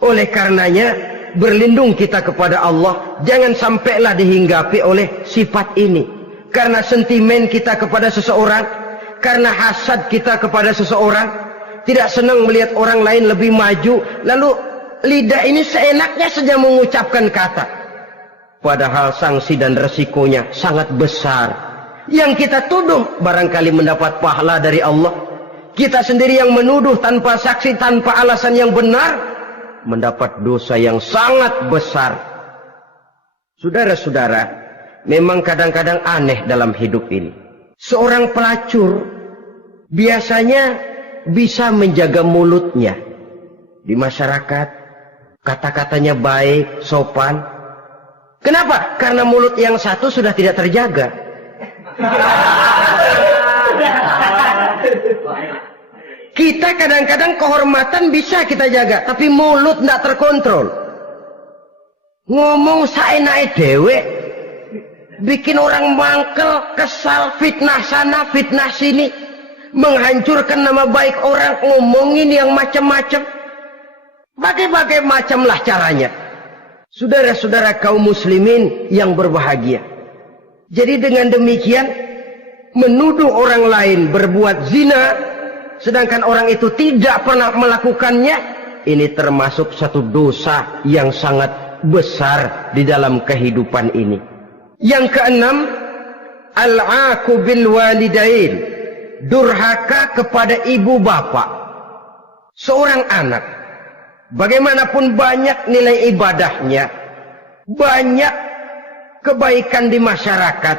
Oleh karenanya, berlindung kita kepada Allah, jangan sampailah dihinggapi oleh sifat ini. Karena sentimen kita kepada seseorang, karena hasad kita kepada seseorang, tidak senang melihat orang lain lebih maju, lalu lidah ini seenaknya saja mengucapkan kata. Padahal sanksi dan resikonya sangat besar. Yang kita tuduh barangkali mendapat pahala dari Allah. Kita sendiri yang menuduh tanpa saksi, tanpa alasan yang benar, mendapat dosa yang sangat besar. Saudara-saudara, memang kadang-kadang aneh dalam hidup ini. Seorang pelacur biasanya bisa menjaga mulutnya di masyarakat, kata-katanya baik, sopan. Kenapa? Karena mulut yang satu sudah tidak terjaga. Kita kadang-kadang kehormatan bisa kita jaga, tapi mulut tidak terkontrol. Ngomong saenake dhewe, bikin orang mangkel, kesal, fitnah sana, fitnah sini, menghancurkan nama baik orang, ngomongin yang macam-macam. Bagai-bagai macamlah caranya. Saudara-saudara kaum muslimin yang berbahagia. Jadi dengan demikian, menuduh orang lain berbuat zina, sedangkan orang itu tidak pernah melakukannya, ini termasuk satu dosa yang sangat besar di dalam kehidupan ini. Yang keenam, al-'aqu bil walidain, durhaka kepada ibu bapak. Seorang anak, bagaimanapun banyak nilai ibadahnya, banyak kebaikan di masyarakat,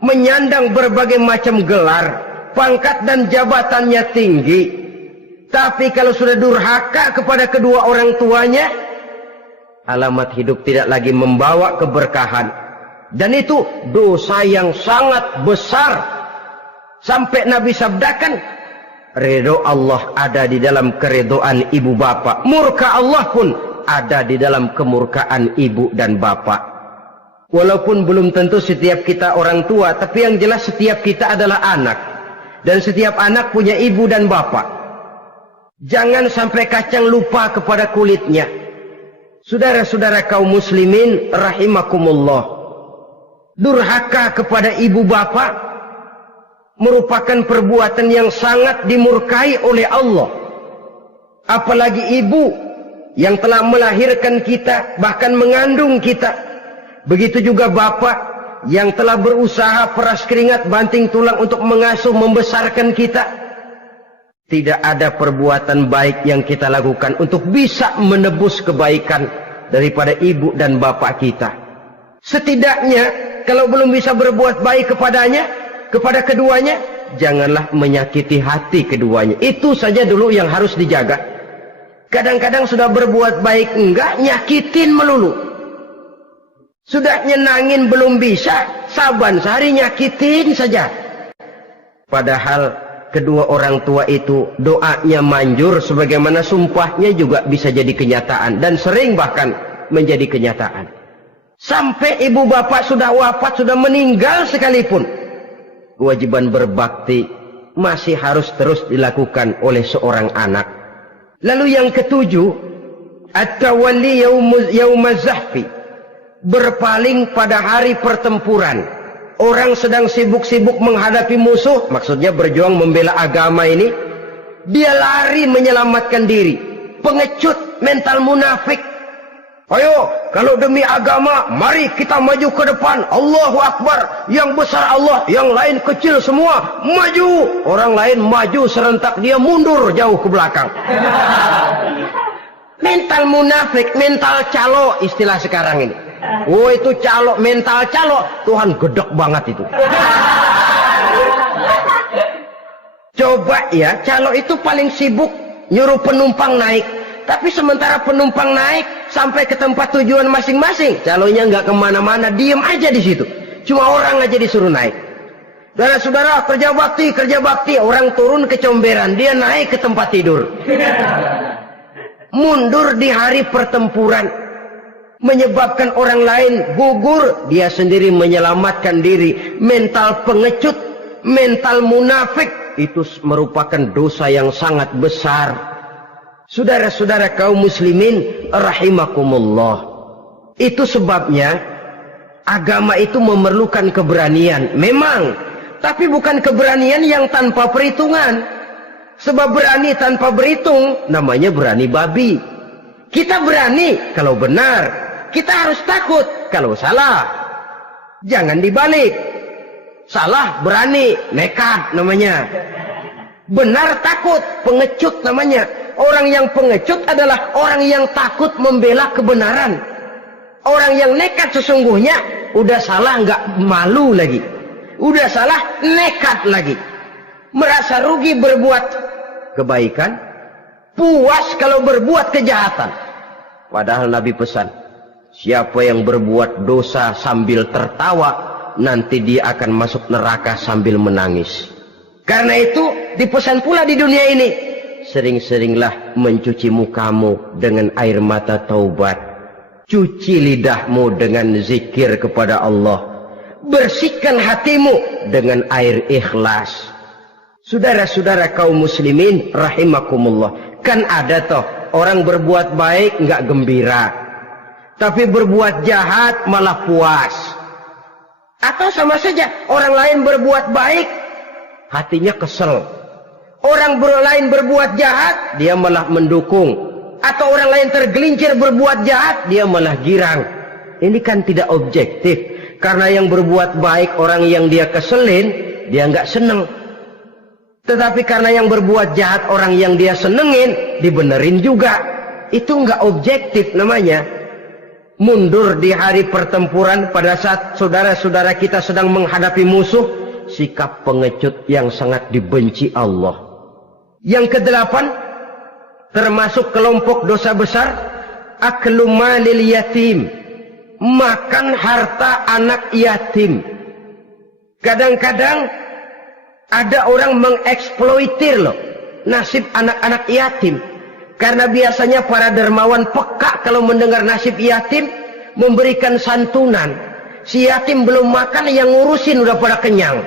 menyandang berbagai macam gelar, pangkat dan jabatannya tinggi, tapi kalau sudah durhaka kepada kedua orang tuanya, alamat hidup tidak lagi membawa keberkahan. Dan itu dosa yang sangat besar. Sampai Nabi sabdakan, ridho Allah ada di dalam keridhaan ibu bapak, murka Allah pun ada di dalam kemurkaan ibu dan bapak. Walaupun belum tentu setiap kita orang tua, tapi yang jelas setiap kita adalah anak, dan setiap anak punya ibu dan bapak. Jangan sampai kacang lupa kepada kulitnya. Saudara-saudara kaum muslimin rahimakumullah, durhaka kepada ibu bapak merupakan perbuatan yang sangat dimurkai oleh Allah. Apalagi ibu yang telah melahirkan kita, bahkan mengandung kita. Begitu juga bapak yang telah berusaha peras keringat banting tulang untuk mengasuh membesarkan kita. Tidak ada perbuatan baik yang kita lakukan untuk bisa menebus kebaikan daripada ibu dan bapak kita. Setidaknya kalau belum bisa berbuat baik kepadanya, kepada keduanya, janganlah menyakiti hati keduanya. Itu saja dulu yang harus dijaga. Kadang-kadang sudah berbuat baik enggak, nyakitin melulu. Sudah nyenangin belum bisa, saban sehari nyakitin saja. Padahal kedua orang tua itu doanya manjur, sebagaimana sumpahnya juga bisa jadi kenyataan, dan sering bahkan menjadi kenyataan. Sampai ibu bapak sudah wafat, sudah meninggal sekalipun, kewajiban berbakti masih harus terus dilakukan oleh seorang anak. Lalu yang ketujuh, at-tawalli yaumaz zahfi, berpaling pada hari pertempuran. Orang sedang sibuk-sibuk menghadapi musuh, maksudnya berjuang membela agama ini, dia lari menyelamatkan diri. Pengecut, mental munafik. Ayo, kalau demi agama, mari kita maju ke depan. Allahu Akbar. Yang besar Allah, yang lain kecil semua. Maju. Orang lain maju serentak, dia mundur jauh ke belakang. Mental munafik, mental calo istilah sekarang ini. Oh, itu calo, mental calo. Tuhan gedek banget itu. Coba ya, calo itu paling sibuk nyuruh penumpang naik. Tapi sementara penumpang naik sampai ke tempat tujuan masing-masing, calonya nggak kemana-mana, diem aja di situ. Cuma orang aja disuruh naik. Saudara-saudara, kerja bakti, orang turun ke comberan, dia naik ke tempat tidur. Mundur di hari pertempuran, menyebabkan orang lain gugur, dia sendiri menyelamatkan diri. Mental pengecut, mental munafik, itu merupakan dosa yang sangat besar. Saudara-saudara kaum muslimin rahimakumullah. Itu sebabnya agama itu memerlukan keberanian. Memang, tapi bukan keberanian yang tanpa perhitungan. Sebab berani tanpa berhitung namanya berani babi. Kita berani kalau benar, kita harus takut kalau salah. Jangan dibalik. Salah berani, nekat namanya. Benar takut, pengecut namanya. Orang yang pengecut adalah orang yang takut membela kebenaran. Orang yang nekat sesungguhnya udah salah nggak malu lagi. Udah salah nekat lagi. Merasa rugi berbuat kebaikan, puas kalau berbuat kejahatan. Padahal Nabi pesan, siapa yang berbuat dosa sambil tertawa, nanti dia akan masuk neraka sambil menangis. Karena itu dipesan pula di dunia ini, sering-seringlah mencuci mukamu dengan air mata taubat. Cuci lidahmu dengan zikir kepada Allah. Bersihkan hatimu dengan air ikhlas. Saudara-saudara kaum muslimin rahimakumullah. Kan ada toh orang berbuat baik nggak gembira, tapi berbuat jahat malah puas. Atau sama saja orang lain berbuat baik, hatinya kesel. Orang lain berbuat jahat, dia malah mendukung. Atau orang lain tergelincir berbuat jahat, dia malah girang. Ini kan tidak objektif. Karena yang berbuat baik, orang yang dia keselin, dia nggak seneng. Tetapi karena yang berbuat jahat, orang yang dia senengin, dibenerin juga. Itu nggak objektif namanya. Mundur di hari pertempuran pada saat saudara-saudara kita sedang menghadapi musuh, sikap pengecut yang sangat dibenci Allah. Yang kedelapan, termasuk kelompok dosa besar, aklu malil yatim, makan harta anak yatim. Kadang-kadang ada orang mengeksploitir loh nasib anak-anak yatim. Karena biasanya para dermawan peka kalau mendengar nasib yatim, memberikan santunan. Si yatim belum makan, yang ngurusin udah pada kenyang.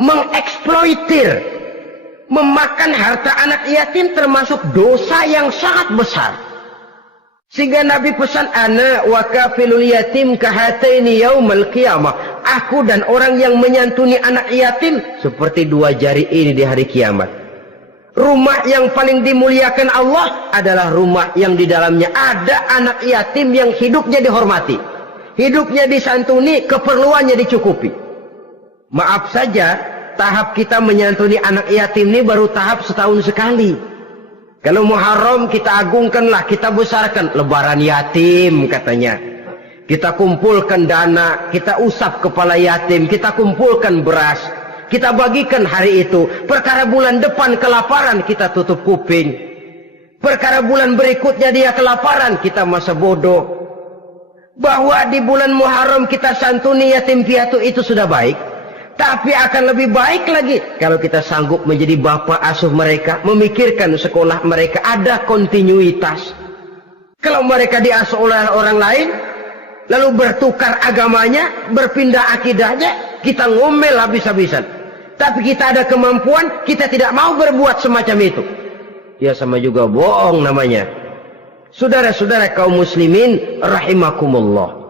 Mengeksploitir, memakan harta anak yatim termasuk dosa yang sangat besar. Sehingga Nabi pesan, ana wa kafilul yatim kahataini yaumal qiyamah. Aku dan orang yang menyantuni anak yatim seperti dua jari ini di hari kiamat. Rumah yang paling dimuliakan Allah adalah rumah yang di dalamnya ada anak yatim yang hidupnya dihormati, hidupnya disantuni, keperluannya dicukupi. Maaf saja, tahap kita menyantuni anak yatim ini baru tahap setahun sekali. Kalau Muharram kita agungkanlah, kita besarkan. Lebaran yatim katanya. Kita kumpulkan dana, kita usap kepala yatim, kita kumpulkan beras, kita bagikan hari itu. Perkara bulan depan kelaparan, kita tutup kuping. Perkara bulan berikutnya dia kelaparan, kita masa bodoh. Bahwa di bulan Muharram kita santuni yatim piatu itu sudah baik. Tapi akan lebih baik lagi kalau kita sanggup menjadi bapak asuh mereka, memikirkan sekolah mereka, ada kontinuitas. Kalau mereka diasuh oleh orang lain, lalu bertukar agamanya, berpindah akidahnya, kita ngomel habis-habisan. Tapi kita ada kemampuan, kita tidak mau berbuat semacam itu. Ya sama juga bohong namanya. Saudara-saudara kaum muslimin rahimakumullah.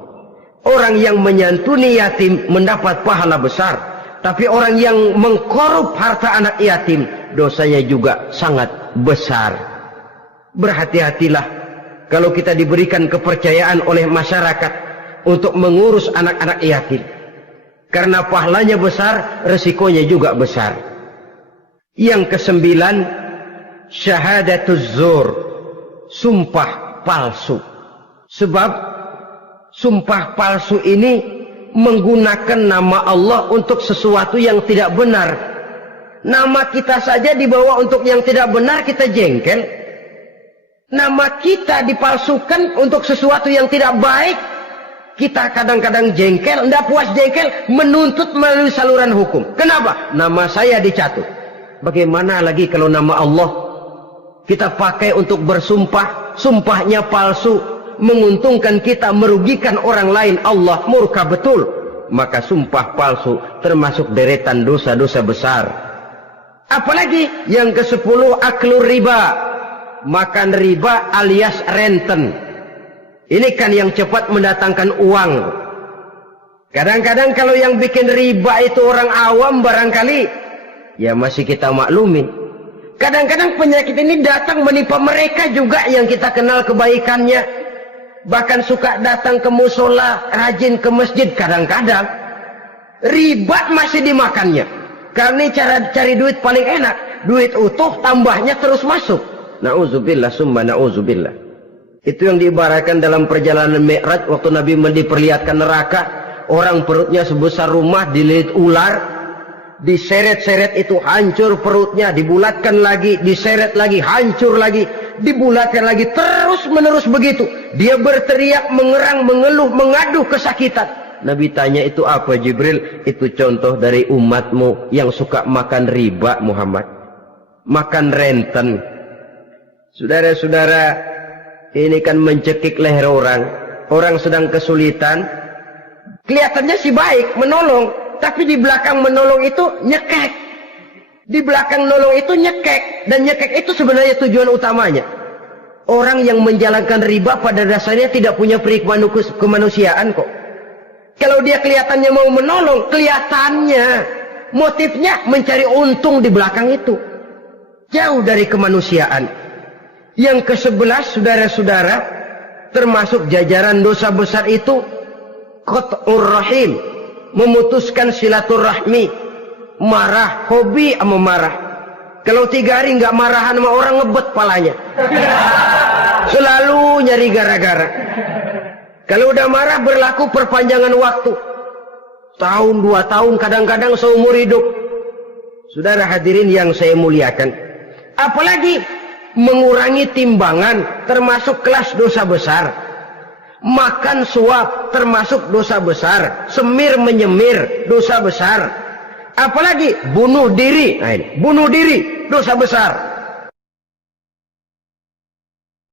Orang yang menyantuni yatim mendapat pahala besar. Tapi orang yang mengkorup harta anak yatim, dosanya juga sangat besar. Berhati-hatilah kalau kita diberikan kepercayaan oleh masyarakat untuk mengurus anak-anak yatim. Karena pahalanya besar, resikonya juga besar. Yang kesembilan, syahadatuz zur, sumpah palsu. Sebab sumpah palsu ini menggunakan nama Allah untuk sesuatu yang tidak benar. Nama kita saja dibawa untuk yang tidak benar, kita jengkel. Nama kita dipalsukan untuk sesuatu yang tidak baik, kita kadang-kadang jengkel. Tidak puas jengkel, menuntut melalui saluran hukum. Kenapa? Nama saya dicatut. Bagaimana lagi kalau nama Allah kita pakai untuk bersumpah, sumpahnya palsu, menguntungkan kita, merugikan orang lain, Allah murka betul. Maka sumpah palsu termasuk deretan dosa-dosa besar. Apalagi yang ke-10, aklur riba, makan riba alias renten. Ini kan yang cepat mendatangkan uang. Kadang-kadang kalau yang bikin riba itu orang awam barangkali, ya masih kita maklumin. Kadang-kadang penyakit ini datang menimpa mereka juga yang kita kenal kebaikannya. Bahkan suka datang ke musola, rajin ke masjid kadang-kadang. Riba masih dimakannya. Karena cara cari duit paling enak. Duit utuh, tambahnya terus masuk. Na'udzubillah summa na'udzubillah. Itu yang diibaratkan dalam perjalanan Mi'raj waktu Nabi diperlihatkan neraka. Orang perutnya sebesar rumah dililit ular. Diseret-seret itu hancur perutnya, dibulatkan lagi, diseret lagi, hancur lagi, dibulatkan lagi, terus menerus begitu. Dia berteriak, mengerang, mengeluh, mengaduh kesakitan. Nabi tanya, itu apa Jibril? Itu contoh dari umatmu yang suka makan riba Muhammad. Makan renten. Saudara-saudara, ini kan mencekik leher orang. Orang sedang kesulitan. Kelihatannya sih baik, menolong. Tapi di belakang menolong itu nyekek. Di belakang nolong itu nyekek. Dan nyekek itu sebenarnya tujuan utamanya. Orang yang menjalankan riba pada dasarnya tidak punya peri kemanusiaan kok. Kalau dia kelihatannya mau menolong, kelihatannya motifnya mencari untung di belakang itu. Jauh dari kemanusiaan. Yang ke-11, saudara-saudara, termasuk jajaran dosa besar itu qat'ur rahim, memutuskan silaturahmi. Marah, hobi sama marah. Kalau 3 hari nggak marahan sama orang, ngebet palanya. Selalu nyari gara-gara. Kalau udah marah berlaku perpanjangan waktu. Tahun, 2 tahun, kadang-kadang seumur hidup. Saudara hadirin yang saya muliakan. Apalagi mengurangi timbangan termasuk kelas dosa besar. Makan suap termasuk dosa besar. Semir menyemir dosa besar. Apalagi bunuh diri. Nah ini, bunuh diri dosa besar.